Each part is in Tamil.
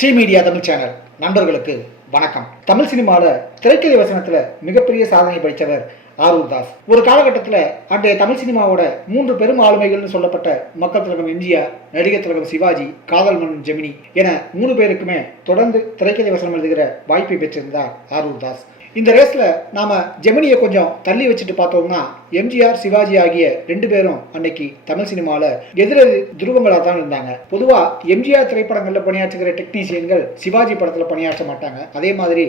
ஸ்ரீ மீடியா தமிழ் சேனல் நண்பர்களுக்கு வணக்கம். தமிழ் சினிமாவில் திரைக்கதை வசனத்தில் மிகப்பெரிய சாதனை படித்தவர் ஆரூர் தாஸ். ஒரு காலகட்டத்தில் அன்றைய தமிழ் சினிமாவோட 3 பெரும் ஆளுமைகள்னு சொல்லப்பட்ட மக்கள் திலகம் எம்ஜிஆர், நடிகர் திலகம் சிவாஜி, காதல் மன்னன் ஜெமினி என 3 பேருக்குமே தொடர்ந்து திரைக்கதை வசனம் எழுதுகிற வாய்ப்பை பெற்றிருந்தார் ஆரூர் தாஸ். இந்த ரேஸ்ல நாம ஜெமினியை கொஞ்சம் தள்ளி வச்சுட்டு பார்த்தோம்னா எம்ஜிஆர், சிவாஜி ஆகிய 2 பேரும் அன்னைக்கு தமிழ் சினிமாவில் எதிரெதிர் துருவங்களாக தான் இருந்தாங்க. பொதுவாக எம்ஜிஆர் திரைப்படங்களில் பணியாற்றுகிற டெக்னீஷியன்கள் சிவாஜி படத்தில் பணியாற்ற மாட்டாங்க. அதே மாதிரி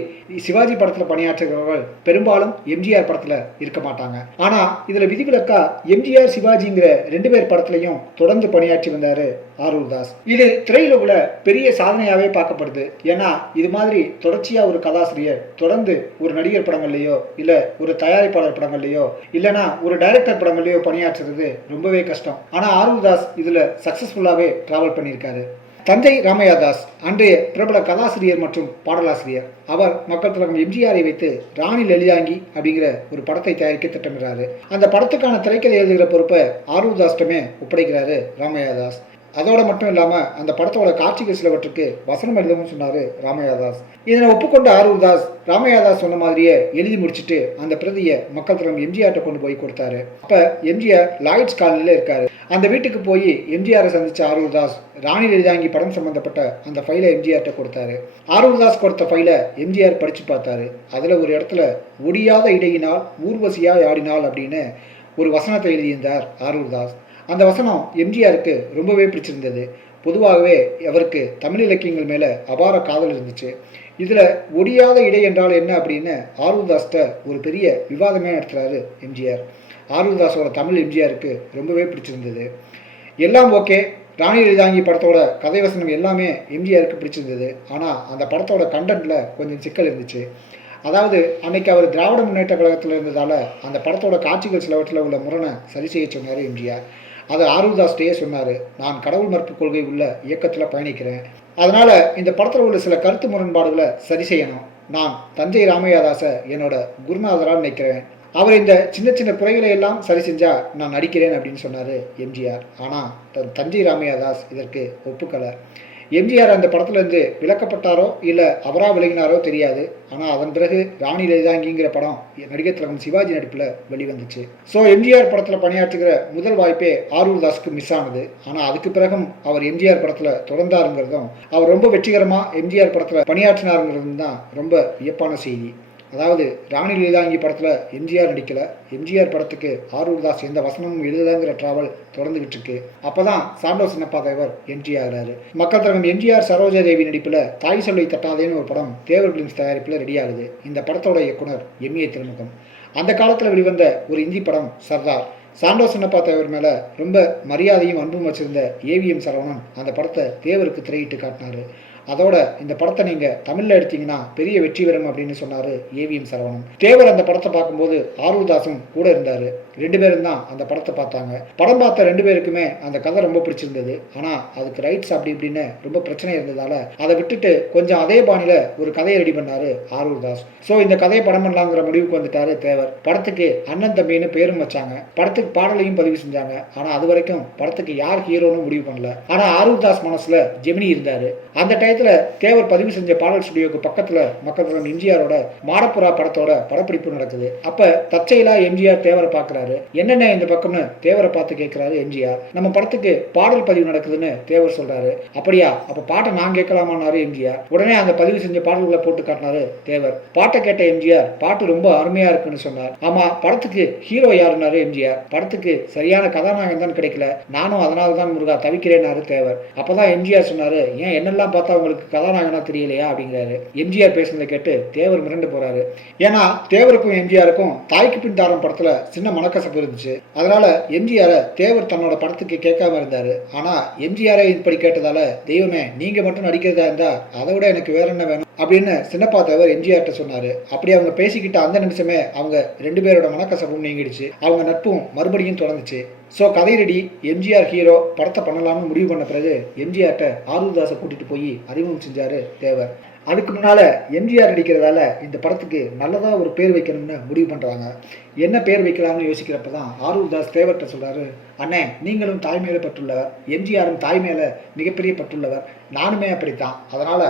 சிவாஜி படத்தில் பணியாற்றுகிறவர்கள் பெரும்பாலும் எம்ஜிஆர் படத்தில் இருக்க மாட்டாங்க. ஆனால் இதில் விதிவிலக்கா எம்ஜிஆர், சிவாஜிங்கிற 2 பேர் படத்துலையும் தொடர்ந்து பணியாற்றி வந்தார் ஆரூர் தாஸ். இது திரையுலகில் பெரிய சாதனையாகவே பார்க்கப்படுது. ஏன்னா இது மாதிரி தொடர்ச்சியாக ஒரு கதாசிரியர் தொடர்ந்து ஒரு நடிகர் படங்கள்லையோ இல்லை ஒரு தயாரிப்பாளர் படங்கள்லையோ இல்லைன்னா ஒரு டைரக்டர் படங்கள்லையோ பணியாற்றுறது ரொம்பவே கஷ்டம். ஆனால் ஆரூர் தாஸ் இதில் சக்ஸஸ்ஃபுல்லாகவே டிராவல் பண்ணியிருக்காரு. தஞ்சை ராமையா தாஸ் அன்றைய பிரபல கதாசிரியர் மற்றும் பாடலாசிரியர். அவர் மக்கள் திலகம் எம்ஜிஆரை வைத்து ராணி லலிதாங்கி அப்படிங்கிற ஒரு படத்தை தயாரிக்க திட்டமிடுறாரு. அந்த படத்துக்கான திரைக்கதை எழுதுகிற பொறுப்பை ஆரூர் தாஸ்டமே ஒப்படைக்கிறாரு ராமையா தாஸ். அதோட மட்டும் இல்லாமல் அந்த படத்தோட காட்சிகள் சிலவற்றுக்கு வசனம் எழுதவும் சொன்னார் ராமையா தாஸ். இதனை ஒப்புக்கொண்ட ஆரூர் தாஸ் ராமையா தாஸ் சொன்ன மாதிரியே எழுதி முடிச்சுட்டு அந்த பிரதியை மக்கள் திலகம் எம்ஜிஆர்ட்ட கொண்டு போய் கொடுத்தாரு. அப்போ எம்ஜிஆர் லாய்ட்ஸ் காலனியில் இருக்காரு. அந்த வீட்டுக்கு போய் எம்ஜிஆரை சந்திச்ச ஆரூர் தாஸ் ராணி லலிதாங்கி படம் சம்பந்தப்பட்ட அந்த ஃபைலை எம்ஜிஆர்ட்ட கொடுத்தாரு. ஆரூர் தாஸ் கொடுத்த ஃபைலை எம்ஜிஆர் படித்து பார்த்தாரு. அதில் ஒரு இடத்துல ஒடியாத இடையினால் ஊர்வசியாய் ஆடினாள் அப்படின்னு ஒரு வசனத்தை எழுதியிருந்தார் ஆரூர் தாஸ். அந்த வசனம் எம்ஜிஆருக்கு ரொம்பவே பிடிச்சிருந்தது. பொதுவாகவே அவருக்கு தமிழ் இலக்கியங்கள் மேலே அபார காதல் இருந்துச்சு. இதில் ஒடியாத இடை என்றால் என்ன அப்படின்னு ஆரூர் தாஸ்கிட்ட ஒரு பெரிய விவாதமே நடத்துகிறாரு எம்ஜிஆர். ஆரூர் தாஸோட தமிழ் எம்ஜிஆருக்கு ரொம்பவே பிடிச்சிருந்தது. எல்லாம் ஓகே, ராணி லலிதாங்கி படத்தோட கதை வசனம் எல்லாமே எம்ஜிஆருக்கு பிடிச்சிருந்தது. ஆனால் அந்த படத்தோட கண்டென்ட்டில் கொஞ்சம் சிக்கல் இருந்துச்சு. அதாவது அன்னைக்கு அவர் திராவிட முன்னேற்ற கழகத்தில் இருந்ததால் அந்த படத்தோட காட்சிகள் சிலவற்றில் உள்ள முரணை சரி செய்ய சொன்னார் எம்ஜிஆர். அதை ஆரூர் தாஸ்டே சொன்னார். நான் கடவுள் மறுப்பு கொள்கை உள்ள இயக்கத்தில் பயணிக்கிறேன். அதனால் இந்த படத்தில் உள்ள சில கருத்து முரண்பாடுகளை சரி செய்யணும். நான் தஞ்சை ராமையா தாஸை என்னோட குருநாதராக நினைக்கிறேன். அவர் இந்த சின்ன சின்ன குறைகளை எல்லாம் சரி செஞ்சா நான் நடிக்கிறேன் அப்படின்னு சொன்னார் எம்ஜிஆர். ஆனால் தஞ்சை ராமையா தாஸ் இதற்கு ஒப்புக்கலை. எம்ஜிஆர் அந்த படத்துலேருந்து விலக்கப்பட்டாரோ இல்லை அவராக விலகினாரோ தெரியாது. ஆனால் அதன் பிறகு ராணி லலிதாங்கிங்கிற படம் நடிகர் திலகம் சிவாஜி நடிப்பில் வெளிவந்துச்சு. ஸோ எம்ஜிஆர் படத்தில் பணியாற்றுகிற முதல் வாய்ப்பே ஆரூர் தாஸ்க்கு மிஸ் ஆனது. ஆனால் அதுக்கு பிறகும் அவர் எம்ஜிஆர் படத்தில் தொடர்ந்தாருங்கிறதும் அவர் ரொம்ப வெற்றிகரமாக எம்ஜிஆர் படத்தில் பணியாற்றினாருங்கிறதும் தான் ரொம்ப வியப்பான செய்தி. அதாவது ராணி லலிதாங்கி படத்தில் எம்ஜிஆர் நடிக்கலை, எம்ஜிஆர் படத்துக்கு ஆரூர் தாஸ் எந்த வசனமும் எழுதலைங்கிற டிராவல் தொடர்ந்துகிட்டு இருக்கு. அப்போ தான் சாண்டோ சின்னப்பா தேவர் என்ட்ரி ஆகிறாரு. மக்கள் திலகம் எம்ஜிஆர், சரோஜா தேவி நடிப்பில் தாய் சொல்லை தட்டாதேன்னு ஒரு படம் தேவர் பிலிம்ஸ் தயாரிப்பில் ரெடி ஆகுது. இந்த படத்தோட இயக்குனர் எம்ஏ திருமுகம். அந்த காலத்தில் வெளிவந்த ஒரு இந்தி படம் சர்தார். சாண்டோ சின்னப்பா தேவர் மேலே ரொம்ப மரியாதையும் அன்பும் வச்சிருந்த ஏவிஎம் சரவணன் அந்த படத்தை தேவருக்கு திரையிட்டு காட்டினார். அதோட இந்த படத்தை நீங்கள் தமிழில் எடுத்தீங்கன்னா பெரிய வெற்றி பெறும் அப்படின்னு சொன்னார் ஏவிஎம் சரவணன். தேவர் அந்த படத்தை பார்க்கும்போது ஆரூர் தாஸும் கூட இருந்தார். 2 பேரும் தான் அந்த படத்தை பார்த்தாங்க. படம் பார்த்த 2 பேருக்குமே அந்த கதை ரொம்ப பிடிச்சிருந்தது. ஆனால் அதுக்கு ரைட்ஸ் அப்படி இப்படின்னு ரொம்ப பிரச்சனை இருந்ததால் அதை விட்டுட்டு கொஞ்சம் அதே பாணியில் ஒரு கதையை ரெடி பண்ணார் ஆரூர் தாஸ். ஸோ இந்த கதையை படம் பண்ணலாங்கிற முடிவுக்கு வந்துட்டார் தேவர். படத்துக்கு அண்ணன் தம்பின்னு பேரும் வச்சாங்க. படத்துக்கு பாடலையும் பதிவு செஞ்சாங்க. ஆனால் அது வரைக்கும் படத்துக்கு யார் ஹீரோன்னு முடிவு பண்ணல. ஆனால் ஆரூர் தாஸ் மனசில் ஜெமினி இருந்தார். அந்த டயத்தில் தேவர் பதிவு செஞ்ச பாடல் ஸ்டுடியோக்கு பக்கத்தில் மக்கள் திலகம் எம்ஜிஆரோட மாடப்புறா படத்தோட படப்பிடிப்பு நடக்குது. அப்போ தற்செயலா எம்ஜிஆர் தேவரை பார்க்குறாரு. என்னென்ன இந்த பக்கம்னு தேவரை பார்த்து கேட்குறாரு எம்ஜிஆர். நம்ம படத்துக்கு பாடல் பதிவு நடக்குதுன்னு தேவர் சொல்றாரு. அப்படியா, அப்போ பாட்டை நான் கேட்கலாமான்னாரு எம்ஜிஆர். உடனே அந்த பதிவு செஞ்ச பாடல்களை போட்டு காட்டினாரு தேவர். பாட்டை கேட்ட எம்ஜிஆர் பாட்டு ரொம்ப அருமையா இருக்குன்னு சொன்னார். ஆமா, படத்துக்கு ஹீரோ யாருன்னாரு எம்ஜிஆர். படத்துக்கு சரியான கதாநாயகன் தான் கிடைக்கல, நானும் அதனால தான் முருகா தவிக்கிறேன்னாரு தேவர். அப்பதான் எம்ஜிஆர் சொன்னாரு, ஏன் என்னெல்லாம் பார்த்தா உங்களுக்கு கதாநாயகனா தெரியலையா அப்படிங்கிறாரு. எம்ஜிஆர் பேசுனதை கேட்டு தேவர் மிரண்டு போறாரு. ஏன்னா தேவருக்கும் எம்ஜிஆருக்கும் தாய்க்கு பின் தாரம் படத்துல சின்ன மனக்கசப்பு இருந்துச்சு. அதனால எம்ஜிஆரை தேவர் தன்னோட படத்துக்கு கேட்காம இருந்தாரு. ஆனா எம்ஜிஆரை இப்படி கேட்டதால, தெய்வமே நீங்க மட்டும் நடிக்கிறதா இருந்தா அதை விட எனக்கு வேற என்ன வேணும் அப்படின்னு சின்னப்பா தேவர் எம்ஜிஆர்ட்ட சொன்னாரு. அப்படி அவங்க பேசிக்கிட்ட அந்த நிமிஷமே அவங்க 2 பேரோட மனக்கசப்பும் நீங்கிடுச்சு. அவங்க நட்பும் மறுபடியும் தொடர்ந்துச்சு. ஸோ கதை ரெடி, எம்ஜிஆர் ஹீரோ, படத்தை பண்ணலாம்னு முடிவு பண்ண பிறகு எம்ஜிஆர்ட்ட ஆரூர் தாஸை கூட்டிட்டு போய் அறிமுகம் செஞ்சாரு தேவர். அதுக்கு முன்னால எம்ஜிஆர் நடிக்கிறதால இந்த படத்துக்கு நல்லதா ஒரு பேர் வைக்கணும்னு முடிவு பண்றாங்க. என்ன பேர் வைக்கலாம்னு யோசிக்கிறப்ப தான் ஆரூர் தாஸ் தேவர்கிட்ட சொல்றாரு, அண்ணே நீங்களும் தாய் மேல பற்றுள்ளவர், எம்ஜிஆரும் தாய் மேல மிகப்பெரிய பற்றுள்ளவர், நானுமே அப்படித்தான். அதனால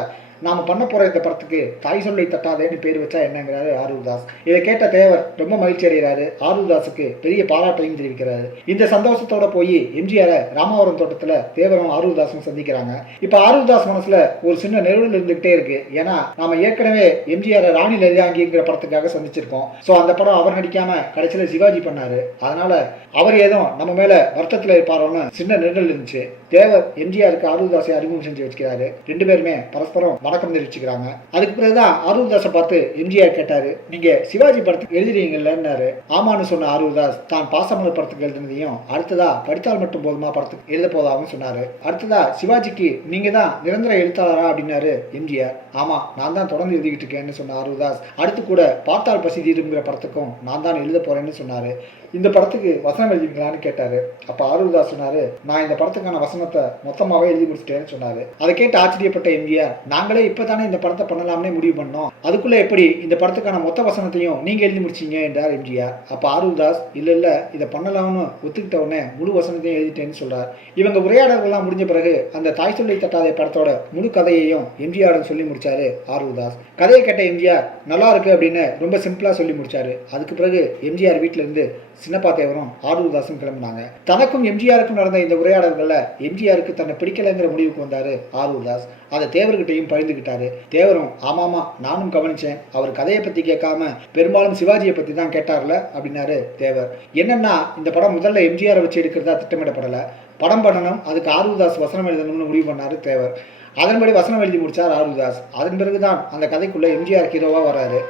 நாம பண்ண போற இந்த படத்துக்கு தாய் சொல்லை தட்டாதேன்னு பேர் வச்சா என்னங்கிறாரு ஆரூர் தாஸ். இதை கேட்ட தேவர் ரொம்ப மகிழ்ச்சி அடைகிறாரு. ஆரூர் தாஸுக்கு பெரிய பாராட்டையும் தெரிவிக்கிறாரு. இந்த சந்தோஷத்தோட போய் எம்ஜிஆரை ராமாவரம் தோட்டத்துல தேவரும் ஆரூர் தாஸும் சந்திக்கிறாங்க. இப்ப ஆரூர் தாஸ் மனசுல ஒரு சின்ன நெருடல் இருந்துகிட்டே இருக்கு. ஏன்னா நாம ஏற்கனவே எம்ஜிஆர் ராணி லலிதாங்கிங்கிற படத்துக்காக சந்திச்சிருக்கோம். சோ அந்த படம் அவர் நடிக்காம கடைசியில சிவாஜி பண்ணாரு. அதனால அவர் ஏதோ நம்ம மேல வருத்தத்துல இருப்பாரோன்னு சின்ன நெருடல் இருந்துச்சு. தேவர் எம்ஜிஆருக்கு ஆரூர் தாஸை அறிமுகம் செஞ்சு வச்சுக்கிறாரு. ரெண்டு பேருமே பரஸ்பரம் வணக்கம் தெரிவிச்சுக்கிறாங்க. அதுக்கு பிறகுதான் ஆரூர் தாஸை பார்த்து எம்ஜிஆர் கேட்டாரு, நீங்க சிவாஜி படத்துக்கு எழுதுறீங்கன்னு. ஆமான்னு சொன்ன ஆரூர் தாஸ் தான் பாசமலர் படத்துக்கு எழுதுனதையும் அடுத்ததா படித்தால் மட்டும் போதுமா படத்துக்கு எழுத போதாவும் சொன்னாரு. அடுத்ததா சிவாஜிக்கு நீங்க தான் நிரந்தர எழுத்தாளரா அப்படின்னாரு எம்ஜிஆர். ஆமா நான் தான் தொடர்ந்து எழுதிக்கிட்டு இருக்கேன்னு சொன்ன ஆரூர் தாஸ் அடுத்து கூட பார்த்தால் பசி தீருங்கிற படத்துக்கும் நான் தான் எழுத போறேன்னு சொன்னாரு. இந்த படத்துக்கு வசனம் எழுதிங்களான்னு கேட்டாரு. அப்ப ஆரூர் தாஸ் சொன்னாரு, நான் இந்த படத்துக்கான வசனத்தை மொத்தமாவே எழுதி முடிச்சிட்டேன்னு சொன்னாரு. அதை கேட்டு ஆச்சரியப்பட்ட எம்ஜிஆர், நாங்களே இப்பதானே இந்த படத்தை பண்ணலாம்னே முடிவு பண்ணோம், அதுக்குள்ள எப்படி இந்த படத்துக்கான மொத்த வசனத்தையும் நீங்க எழுதி முடிச்சீங்க என்றார் எம்ஜிஆர். அப்ப ஆரூர் தாஸ் இல்ல இதை பண்ணலாம்னு ஒத்துக்கிட்ட உடனே முழு வசனத்தையும் எழுதிட்டேன்னு சொல்றார். இவங்க உரையாடல்கள்லாம் முடிஞ்ச பிறகு அந்த தாய் சொல்லை தட்டாதே படத்தோட முழு கதையையும் எம்ஜிஆர் சொல்லி முடிச்சாரு ஆரூர் தாஸ். கதையை கேட்ட எம்ஜிஆர் நல்லா இருக்கு அப்படின்னு ரொம்ப சிம்பிளா சொல்லி முடிச்சாரு. அதுக்கு பிறகு எம்ஜிஆர் வீட்டுல இருந்து சின்னப்பா தேவரும் ஆரூர் தாஸும் கிளம்பினாங்க. தனக்கும் எம்ஜிஆருக்கும் நடந்த இந்த உரையாடல்கள்ல எம்ஜிஆருக்கு தன்னை பிடிக்கலைங்கிற முடிவுக்கு வந்தாரு ஆரூர் தாஸ். அதை தேவர்கிட்டையும் பகிர்ந்துகிட்டாரு. தேவரும் ஆமாமா நானும் கவனிச்சேன், அவர் கதையை பத்தி கேட்காம பெரும்பாலும் சிவாஜியை பத்தி தான் கேட்டார்ல அப்படின்னாரு தேவர். என்னன்னா இந்த படம் முதல்ல எம்ஜிஆரை வச்சு எடுக்கிறதா திட்டமிடப்படல, படம் பண்ணணும், அதுக்கு ஆரூர் தாஸ் வசனம் எழுதணும்னு முடிவு பண்ணாரு தேவர். அதன்படி வசனம் எழுதி முடிச்சார் ஆரூர் தாஸ். அதன் பிறகுதான் அந்த கதைக்குள்ள எம்ஜிஆர் ஹீரோவா வராரு.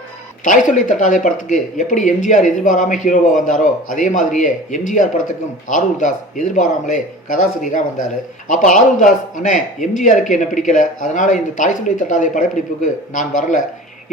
தாய் சொல்லி தட்டாதே படத்துக்கு எப்படி எம்ஜிஆர் எதிர்பாராம ஹீரோவா வந்தாரோ அதே மாதிரியே எம்ஜிஆர் படத்துக்கும் ஆரூர் தாஸ் எதிர்பாராமலே கதாசிரியரா வந்தாரு. அப்ப ஆரூர் தாஸ், அண்ணே எம்ஜிஆருக்கு என்ன பிடிக்கல, அதனால இந்த தாய் சொல்லி தட்டாதே படப்பிடிப்புக்கு நான் வரல,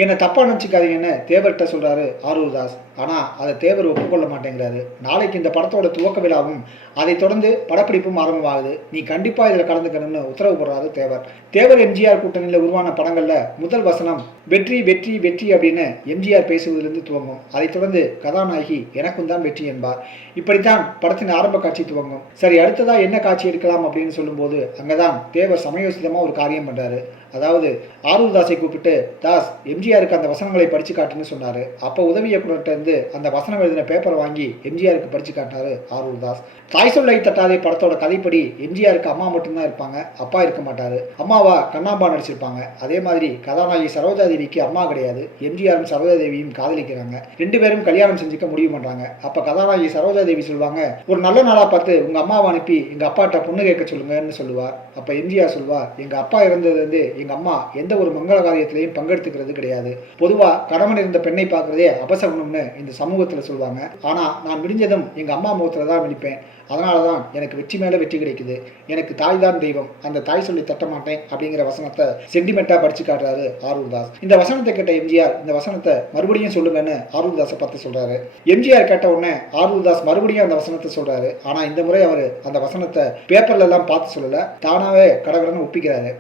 என்னை தப்பா நினைச்சுக்காதீங்கன்னு தேவர்கிட்ட சொல்றாரு ஆரூர் தாஸ். ஆனா அதை தேவர் ஒப்புக்கொள்ள மாட்டேங்கிறாரு. நாளைக்கு இந்த படத்தோட துவக்க விழாவும் அதை தொடர்ந்து படப்பிடிப்பும் ஆரம்பமாகுது, நீ கண்டிப்பா இதுல கலந்துக்கணும்னு உத்தரவு போடுறாரு தேவர். தேவர் எம்ஜிஆர் கூட்டணியில உருவான படங்கள்ல முதல் வசனம் வெற்றி வெற்றி வெற்றி அப்படின்னு எம்ஜிஆர் பேசுவதிலிருந்து துவங்கும். அதை தொடர்ந்து கதாநாயகி எனக்கும் தான் வெற்றி என்பார். இப்படித்தான் படத்தின் ஆரம்ப காட்சி துவங்கும். சரி, அடுத்ததா என்ன காட்சி எடுக்கலாம் அப்படின்னு சொல்லும் போது அங்கதான் தேவர் சமயோசிதமா ஒரு காரியம் பண்றாரு. அதாவது ஆரூர் தாஸை கூப்பிட்டு, தாஸ் எம்ஜிஆருக்கு அந்த வசனங்களை படிச்சு காட்டுன்னு சொன்னாரு. அப்ப உதவி இயக்குனர்கிட்ட இருந்து அந்த வசனம் எழுதின பேப்பரை வாங்கி எம்ஜிஆருக்கு படிச்சு காட்டினாரு ஆரூர் தாஸ். தாய் சொல்லை தட்டாதே படத்தோட கதைப்படி எம்ஜிஆருக்கு அம்மா மட்டும்தான் இருப்பாங்க, அப்பா இருக்க மாட்டாரு. அம்மாவா கண்ணாம்பா நடிச்சிருப்பாங்க. அதே மாதிரி கதாநாயகி சரோஜா தேவிக்கு அம்மா கிடையாது. எம்ஜிஆரும் சரோஜா தேவியும் காதலிக்கிறாங்க. ரெண்டு பேரும் கல்யாணம் செஞ்சுக்க முடிவு பண்றாங்க. அப்ப கதாநாயகி சரோஜா தேவி சொல்லுவாங்க, ஒரு நல்ல நாளா பார்த்து உங்க அம்மாவை அனுப்பி எங்க அப்பாட்ட பொண்ணு கேட்க சொல்லுங்கன்னு சொல்லுவார். அப்ப எம்ஜிஆர் சொல்லுவா, எங்க அப்பா இறந்ததுல இருந்து எங்க அம்மா எந்த ஒரு மங்கள காரியத்திலையும் பங்கெடுத்துக்கிறது கிடையாது. பொதுவா கணவன் இருந்த பெண்ணை பார்க்கறதே அபசகுணம்னு இந்த சமூகத்துல சொல்லுவாங்க. ஆனா நான் விடிஞ்சதும் எங்க அம்மா முகத்துல தான் விழிப்பேன். அதனாலதான் எனக்கு வெற்றி மேல வெற்றி கிடைக்குது. எனக்கு தாய் தான் தெய்வம், அந்த தாய் சொல்லி தட்ட மாட்டேன் அப்படிங்கிற வசனத்தை சென்டிமெண்டா படிச்சு காட்டுறாரு ஆரூர் தாஸ். இந்த வசனத்தை கேட்ட எம்ஜிஆர் இந்த வசனத்தை மறுபடியும் சொல்லுங்கன்னு ஆரூர் தாஸை பார்த்து சொல்றாரு. எம்ஜிஆர் கேட்ட உடனே ஆரூர் தாஸ் மறுபடியும் அந்த வசனத்தை சொல்றாரு. ஆனா இந்த முறை அவர் அந்த வசனத்தை பேப்பர்ல எல்லாம் பார்த்து சொல்லல, தானாவே கடகடன்னு ஒப்பிக்கிறாரு.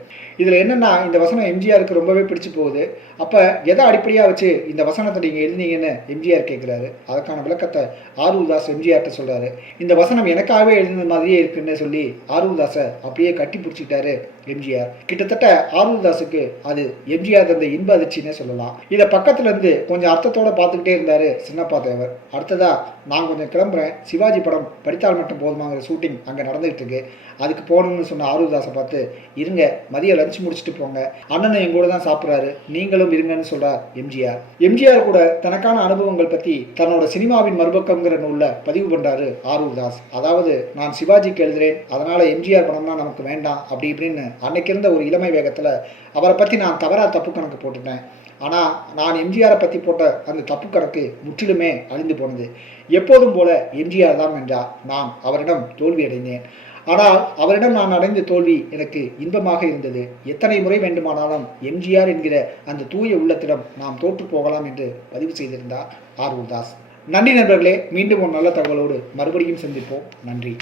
இதுல என்னன்னா இந்த வசனம் எம்ஜிஆருக்கு ரொம்பவே பிடிச்சு போகுது. அப்ப எதை அடிப்படையா வச்சு இந்த வசனத்தை நீங்க எழுதினீங்கன்னு எம்ஜிஆர் கேட்கிறாரு. அதுக்கான விளக்கத்தை ஆரூர் தாஸ் எம்ஜிஆர்ட்ட சொல்றாரு. இந்த வசனம் எனக்காகவே எழுதின மாதிரியே இருக்குன்னு சொல்லி ஆரூர் தாஸை அப்படியே கட்டி பிடிச்சிட்டாரு எம்ஜிஆர். கிட்டத்தட்ட ஆரூர் தாஸுக்கு அது எம்ஜிஆர் தந்த இன்ப அதிர்ச்சின்னே சொல்லலாம். இதை பக்கத்துல இருந்து கொஞ்சம் அர்த்தத்தோட பார்த்துக்கிட்டே இருந்தாரு சின்னப்பா தேவர். அடுத்ததா நான் கொஞ்சம் கிளம்புறேன், சிவாஜி படம் படித்தால் மட்டும் போதுமாங்கிற ஷூட்டிங் அங்க நடந்துகிட்டு இருக்கு, அதுக்கு போகணும்னு சொன்ன ஆரூர் தாஸை பார்த்து, இருங்க மதிய லஞ்ச் முடிச்சுட்டு போங்க, அண்ணன் என் கூட தான் சாப்பிட்றாரு, நீங்களும் இருங்கன்னு சொல்றார் எம்ஜிஆர். எம்ஜிஆர் கூட தனக்கான அனுபவங்கள் பத்தி தன்னோட சினிமாவின் மறுபக்கம்ங்கிற நூல்ல பதிவு பண்றாரு ஆரூர் தாஸ். அதாவது நான் சிவாஜிக்கு எழுதுறேன், அதனால எம்ஜிஆர் படம் தான் நமக்கு வேண்டாம் அப்படி இப்படின்னு அன்னைக்கு இருந்த ஒரு இளமை வேகத்துல அவரை பத்தி நான் தவறா தப்பு கணக்கு போட்டுட்டேன். ஆனா நான் எம்ஜிஆரை பத்தி போட்ட அந்த தப்பு கணக்கு முற்றிலுமே அழிந்து போனது. எப்போதும் போல எம்ஜிஆர் தான் வென்றார். நான் அவரிடம் தோல்வி அடைந்தேன். ஆனால் அவரிடம் நான் அடைந்த தோல்வி எனக்கு இன்பமாக இருந்தது. எத்தனை முறை வேண்டுமானாலும் எம்ஜிஆர் என்கிற அந்த தூய உள்ளத்திடம் நாம் தோற்று போகலாம் என்று பதிவு செய்திருந்தார் ஆரூர் தாஸ். நன்றி நண்பர்களே, மீண்டும் ஒரு நல்ல தகவலோடு மறுபடியும் சந்திப்போம். நன்றி.